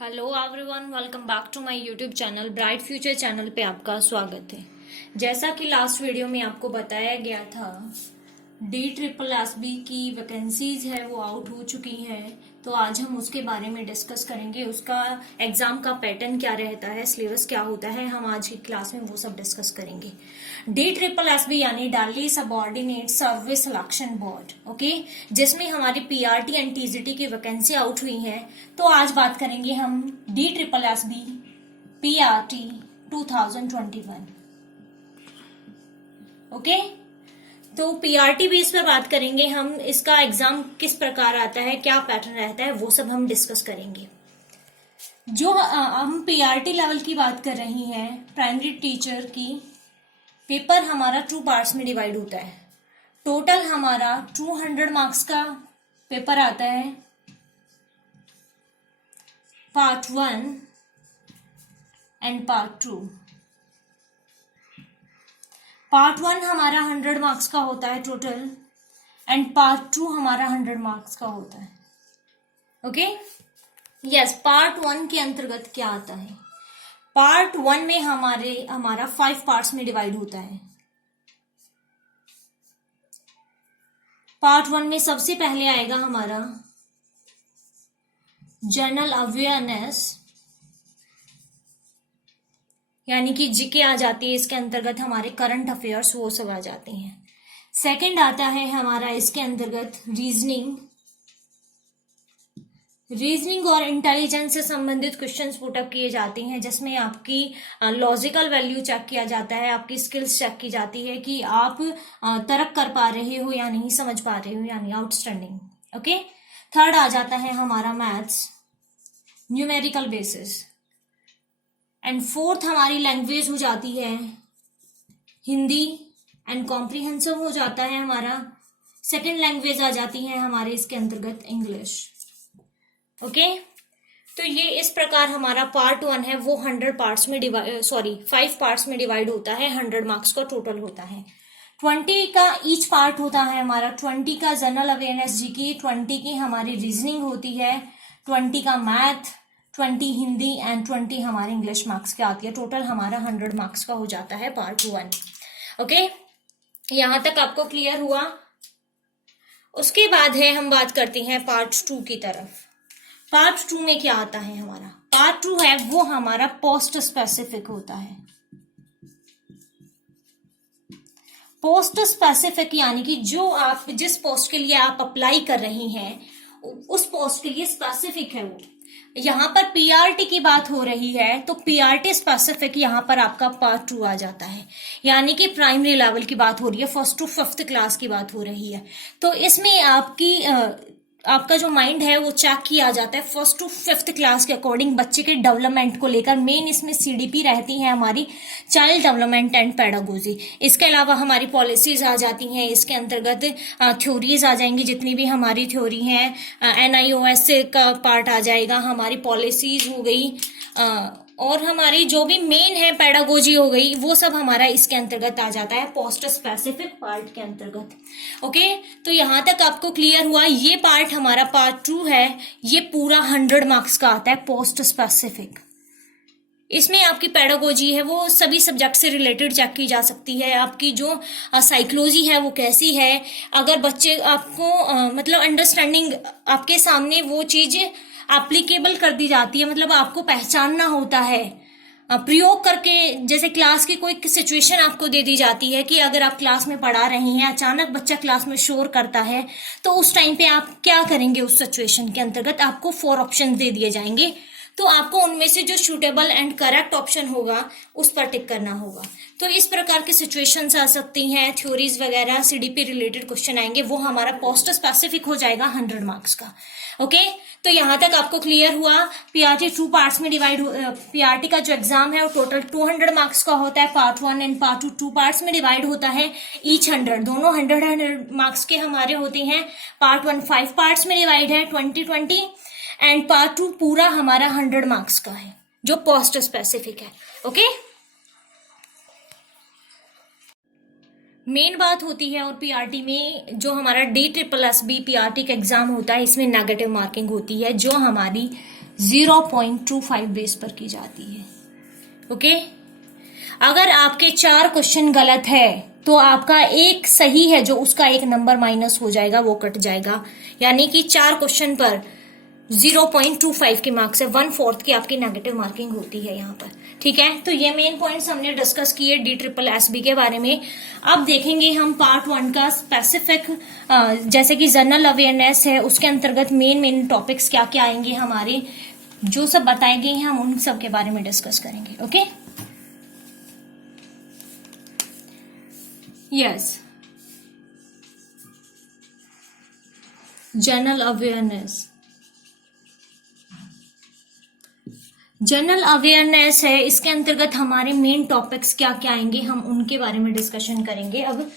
Hello everyone, welcome back to my YouTube channel bright future channel पे आपका स्वागत है। जैसा कि लास्ट वीडियो में आपको बताया गया था, DSSB की वैकेंसीज है वो आउट हो चुकी हैं, तो आज हम उसके बारे में डिस्कस करेंगे। उसका एग्जाम का पैटर्न क्या रहता है, सिलेबस क्या होता है, हम आज की क्लास में वो सब डिस्कस करेंगे। DSSB यानी Delhi subordinate service selection board, okay, जिसमें हमारी PRT एंड TGT की वैकेंसी आउट हुई है। तो आज बात करेंगे हम DSSB PRT 2021, ओके। तो PRT बेस पर बात करेंगे हम, इसका एग्जाम किस प्रकार आता है, क्या पैटर्न रहता है, वो सब हम डिस्कस करेंगे। जो हम PRT लेवल की बात कर रही हैं, प्राइमरी टीचर की, पेपर हमारा 2 पार्ट्स में डिवाइड होता है। टोटल हमारा 200 मार्क्स का पेपर आता है। Part 1 and part 2। पार्ट 1 हमारा 100 मार्क्स का होता है टोटल, एंड पार्ट 2 हमारा 100 मार्क्स का होता है, ओके। यस, पार्ट 1 के अंतर्गत क्या आता है? पार्ट 1 में हमारा 5 पार्ट्स में डिवाइड होता है। पार्ट 1 में सबसे पहले आएगा हमारा जनरल अवेयरनेस, यानी कि जीके आ जाती है। इसके अंतर्गत हमारे करंट अफेयर्स वो सब आ जाते हैं। सेकंड आता है हमारा इसके अंतर्गत रीजनिंग और इंटेलिजेंस से संबंधित क्वेश्चंस पुटअप किए जाते हैं, जिसमें आपकी लॉजिकल वैल्यू चेक किया जाता है, आपकी स्किल्स चेक की जाती है कि आप तर्क कर पा रहे हो या नहीं समझ पा रहे हो, यानी आउटस्टैंडिंग, ओके। थर्ड आ जाता है हमारा maths, numerical basis, and fourth हमारी लैंग्वेज हो जाती है हिंदी, एंड कॉम्प्रिहेंसिव हो जाता है हमारा। सेकंड लैंग्वेज आ जाती है हमारे इसके अंतर्गत इंग्लिश, ओके। तो ये इस प्रकार हमारा पार्ट 1 है वो 5 पार्ट्स में डिवाइड होता है। 100 मार्क्स का टोटल होता है। 20 का ईच पार्ट होता है हमारा। 20 का जनरल अवेयरनेस जीके, 20 की हमारी रीजनिंग होती है, 20 का मैथ, 20 हिंदी, एंड 20 हमारे इंग्लिश मार्क्स की आती है। टोटल हमारा 100 मार्क्स का हो जाता है पार्ट 1, ओके। यहां तक आपको क्लियर हुआ? उसके बाद है हम बात करते हैं पार्ट 2 की तरफ। पार्ट 2 में क्या आता है हमारा? पार्ट 2 है वो हमारा पोस्ट स्पेसिफिक होता है। पोस्ट स्पेसिफिक यानी कि जो आप जिस पोस्ट के लिए आप अप्लाई कर रही हैं, उस पोस्ट के लिए स्पेसिफिक है वो। यहां पर PRT की बात हो रही है, तो PRT स्पेसिफिक यहां पर आपका पार्ट 2 आ जाता है, यानी कि प्राइमरी लेवल की बात हो रही है, 1st to 5th क्लास की बात हो रही है। तो इसमें आपका जो माइंड है वो चेक किया जाता है 1st to 5th क्लास के अकॉर्डिंग, बच्चे के डेवलपमेंट को लेकर। मेन इसमें CDP रहती है हमारी, चाइल्ड डेवलपमेंट एंड पेडागोजी। इसके अलावा हमारी पॉलिसीज आ जाती हैं, इसके अंतर्गत थ्योरीज आ जाएंगी, जितनी भी हमारी थ्योरी है। NIOS का पार्ट आ जाएगा, हमारी पॉलिसीज हो गई, और हमारी जो भी मेन है पेडागोजी हो गई, वो सब हमारा इसके अंतर्गत आ जाता है पोस्ट स्पेसिफिक पार्ट के अंतर्गत, ओके। तो यहां तक आपको क्लियर हुआ? ये पार्ट हमारा पार्ट 2 है, ये पूरा 100 मार्क्स का आता है पोस्ट स्पेसिफिक। इसमें आपकी पेडागोजी है वो सभी सब्जेक्ट से रिलेटेड चेक की जा सकती है। आपकी जो साइकोलॉजी है वो कैसी है, अगर बच्चे आपको मतलब अंडरस्टैंडिंग आपके सामने वो चीज एप्लीकेबल कर दी जाती है, मतलब आपको पहचानना होता है प्रयोग करके। जैसे क्लास की कोई सिचुएशन आपको दे दी जाती है कि अगर आप क्लास में पढ़ा रही हैं, अचानक बच्चा क्लास में शोर करता है, तो उस टाइम पे आप क्या करेंगे? उस सिचुएशन के अंतर्गत आपको 4 ऑप्शन दे दिए जाएंगे, तो आपको उनमें से जो सूटेबल एंड करेक्ट ऑप्शन होगा उस पर टिक करना होगा। तो इस प्रकार की सिचुएशंस आ सकती हैं, थ्योरीज वगैरह, CDP रिलेटेड क्वेश्चन आएंगे, वो हमारा पोस्ट स्पेसिफिक हो जाएगा 100 मार्क्स का, ओके। तो यहां तक आपको क्लियर हुआ? PRT 2 पार्ट्स में डिवाइड, PRT का जो एग्जाम है वो टोटल 200 मार्क्स का होता है। पार्ट 1 एंड पार्ट 2 पार्ट्स में डिवाइड होता है, ईच 100, दोनों 100 मार्क्स के हमारे होते हैं। पार्ट 1 5 पार्ट्स में डिवाइड है, 20, एंड पार्ट 2 पूरा हमारा 100 मार्क्स का है, जो पोस्ट स्पेसिफिक है, ओके। मेन बात होती है, और PRT में जो हमारा DSSB PRT का एग्जाम होता है, इसमें नेगेटिव मार्किंग होती है, जो हमारी 0.25 बेस पर की जाती है। ओके, अगर आपके 4 क्वेश्चन गलत है तो आपका एक सही है, जो उसका एक नंबर माइनस हो जाएगा, वो कट जाएगा। यानी कि 4 क्वेश्चन पर 0.25 की मार्क्स है, 1/4 की आपकी नेगेटिव मार्किंग होती है यहाँ पर। ठीक है, तो ये मेन पॉइंट्स हमने डिस्कस किए DSSB के बारे में। अब देखेंगे हम पार्ट 1 का स्पेसिफिक, जैसे कि जनरल अवेयरनेस है, उसके अंतर्गत मेन टॉपिक्स क्या क्या आएंगे हमारे, जो सब बताए गए हैं हम उन सब के बारे में डिस्कस करेंगे। Okay, yes, general awareness. General awareness है, इसके अंतर्गत हमारे मेन टॉपिक्स क्या क्या आएंगे, हम उनके बारे में डिस्कशन करेंगे। अब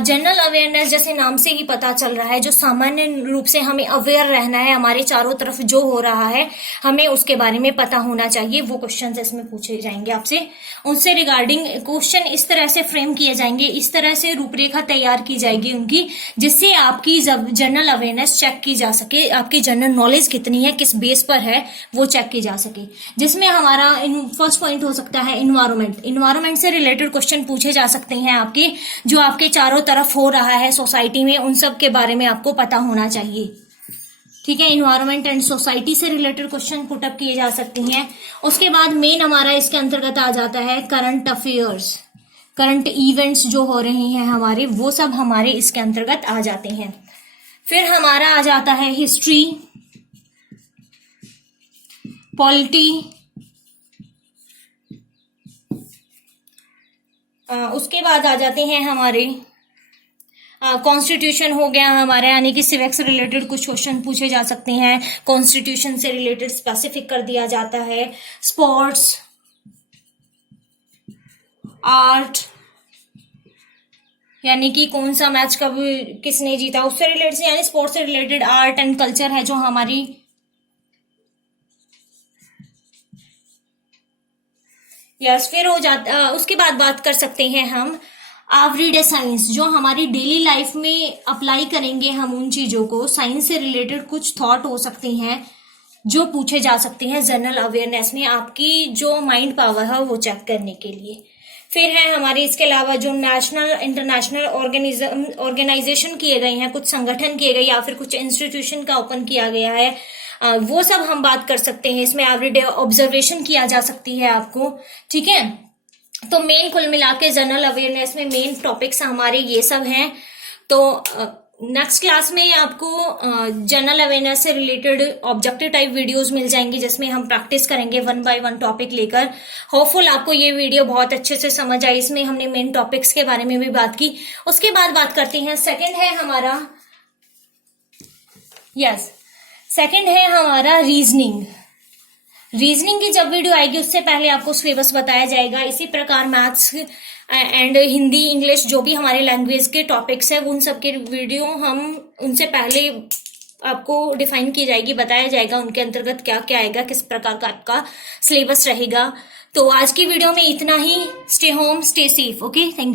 जनरल अवेयरनेस जैसे नाम से ही पता चल रहा है, जो सामान्य रूप से हमें अवेयर रहना है, हमारे चारों तरफ जो हो रहा है हमें उसके बारे में पता होना चाहिए। वो क्वेश्चन इसमें पूछे जाएंगे आपसे, उनसे रिगार्डिंग क्वेश्चन इस तरह से फ्रेम किए जाएंगे, इस तरह से रूपरेखा तैयार की जाएगी उनकी, जिससे आपकी जनरल अवेयरनेस चेक की जा सके, आपकी जनरल नॉलेज कितनी है, किस बेस पर है, वो चेक की जा सके। जिसमें हमारा फर्स्ट पॉइंट हो सकता है इन्वायरमेंट से रिलेटेड क्वेश्चन पूछे जा सकते हैं आपके, जो आपके चारों तरफ हो रहा है सोसाइटी में, उन सब के बारे में आपको पता होना चाहिए। ठीक है, इन्वायरमेंट एंड सोसाइटी से रिलेटेड क्वेश्चन पुटअप किए जा सकते हैं। उसके बाद मेन हमारा इसके अंतर्गत आ जाता है करंट अफेयर्स, करंट इवेंट्स जो हो रहे हैं हमारे, वो सब हमारे इसके अंतर्गत आ जाते हैं। फिर हमारा आ जाता है हिस्ट्री, पॉलिटी, उसके बाद आ जाते हैं हमारे कॉन्स्टिट्यूशन हो गया हमारा, यानी कि सिविक्स से रिलेटेड कुछ क्वेश्चन पूछे जा सकते हैं, कॉन्स्टिट्यूशन से रिलेटेड स्पेसिफिक कर दिया जाता है। स्पोर्ट्स, आर्ट, यानी कि कौन सा मैच कब किसने जीता, उससे रिलेटेड, यानी स्पोर्ट्स से रिलेटेड आर्ट एंड कल्चर है जो हमारी। यस, फिर हो जाता, उसके बाद बात कर सकते हैं हम एवरीडे साइंस, जो हमारी डेली लाइफ में अप्लाई करेंगे हम उन चीजों को। साइंस से रिलेटेड कुछ थॉट हो सकते हैं जो पूछे जा सकते हैं जनरल अवेयरनेस में, आपकी जो माइंड पावर है वो चेक करने के लिए। फिर है हमारे इसके अलावा जो नेशनल इंटरनेशनल ऑर्गेनाइजेशन किए गए हैं, कुछ संगठन किए गए या फिर कुछ इंस्टीट्यूशन का ओपन किया गया है, वो सब हम बात कर सकते हैं। इसमें एवरीडे ऑब्जर्वेशन किया जा सकती है आपको। ठीक है, तो मेन कुल मिला के जनरल अवेयरनेस में मेन टॉपिक्स हमारे ये सब हैं। तो नेक्स्ट क्लास में आपको जनरल अवेयरनेस से रिलेटेड ऑब्जेक्टिव टाइप वीडियोस मिल जाएंगी, जिसमें हम प्रैक्टिस करेंगे 1 by 1 टॉपिक लेकर। होपफुल आपको ये वीडियो बहुत अच्छे से समझ आई। इसमें हमने मेन टॉपिक्स के बारे में भी बात की। उसके बाद बात करते हैं, सेकंड है हमारा, यस, सेकंड है हमारा रीजनिंग। रीजनिंग की जब वीडियो आएगी उससे पहले आपको सिलेबस बताया जाएगा। इसी प्रकार मैथ्स एंड हिंदी, इंग्लिश, जो भी हमारे लैंग्वेज के टॉपिक्स है, उन सब के वीडियो हम उनसे पहले आपको डिफाइन की जाएगी, बताया जाएगा उनके अंतर्गत क्या क्या आएगा, किस प्रकार का आपका सिलेबस रहेगा। तो आज की वीडियो में इतना ही। Stay home, stay safe. Okay, thank you.